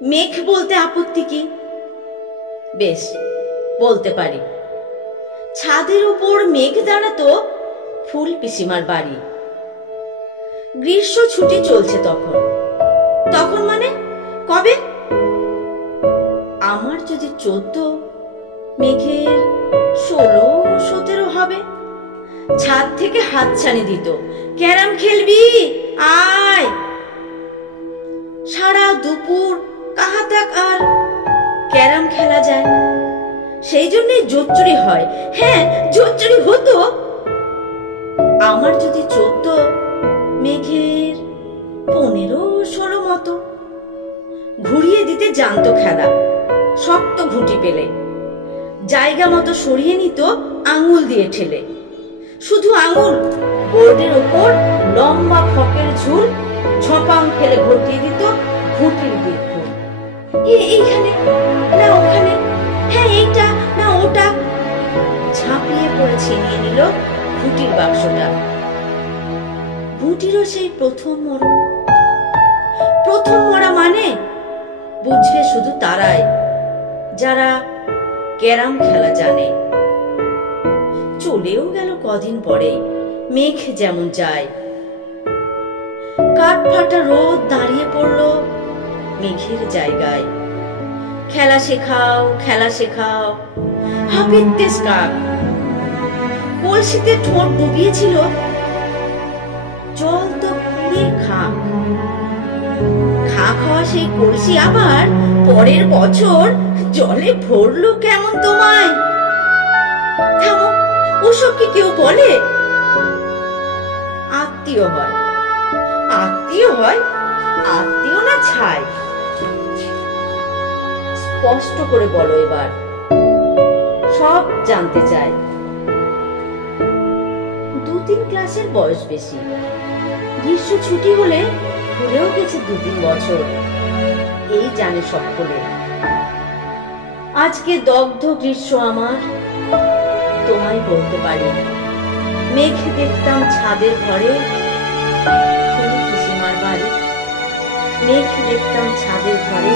মেঘ বলতে আপত্তি কি? বেশ, বলতে পারি। ছাদের উপর মেঘ দাঁড়াতো ফুল পিসিমার বাড়ি। গ্রীষ্ম ছুটি চলছে তখন। তখন মানে কবে? আমার যদি 14, মেঘের 16-17 হবে। ছাদ থেকে হাতছানি দিত, ক্যারাম খেলবি আয়। সারা দুপুর কাহাতাক আর ক্যারাম খেলা যায়। সেই জন্যই জোচ্চুরি হয়। হ্যাঁ, জোচ্চুরি হতো। আমার যদি 14, মেঘের 15-16 মতো। ঘুরিয়ে দিতে জানতো খেলা। শক্ত ঘুঁটি পেলে জায়গা মতো সরিয়ে নিত আঙুল দিয়ে ঠেলে। শুধু আঙুল, বোর্ডের ওপর লম্বা ফকের ঝুল ঝপাং ফেলে ঘটিয়ে দিত ঘুঁটির দিক। এইখানে না ওখানে, হ্যাঁ এইটা না ওটা। ঝাঁপিয়ে পড়ে ছিনিয়ে নিল ঘুঁটির বাক্সটা। ঘুঁটিরও সেই প্রথম মরণ। প্রথম মরা মানে বুঝবে শুধু তারাই যারা ক্যারাম খেলা জানে। চলেও গেল কদিন পরে মেঘ যেমন যায়। কাঠ ফাটা রোদ দাঁড়িয়ে পড়ল মেঘের জায়গায়। খেলা শেখাও, খেলা শেখাও, হাবিত্যেস কাক। কলসিতে ঠোঁট ডুবিয়েছিল, জল তো পুড়ে খাক। খাক হওয়া সেই কলসি আবার পরের বছর জলে ভরলো কেমন তোমায়? থামো, ওসব কি কেউ বলে? আত্মীয় হয়, আত্মীয় হয়, আত্মীয় না ছাই। স্পষ্ট করে বলো এবার, সব জানতে চাই। 2-3 ক্লাসের বয়স বেশি। গ্রীষ্ম ছুটি হলে ঘুরেও গেছে 2-3 বছর। এই জানে সকলে। আজকে দগ্ধ গ্রীষ্ম আমার, তোমায় বলতে পারি। মেঘ দেখতাম ছাদের ঘরে, ফুল পিসিমার বাড়ি। মেঘ দেখতাম ছাদের ঘরে,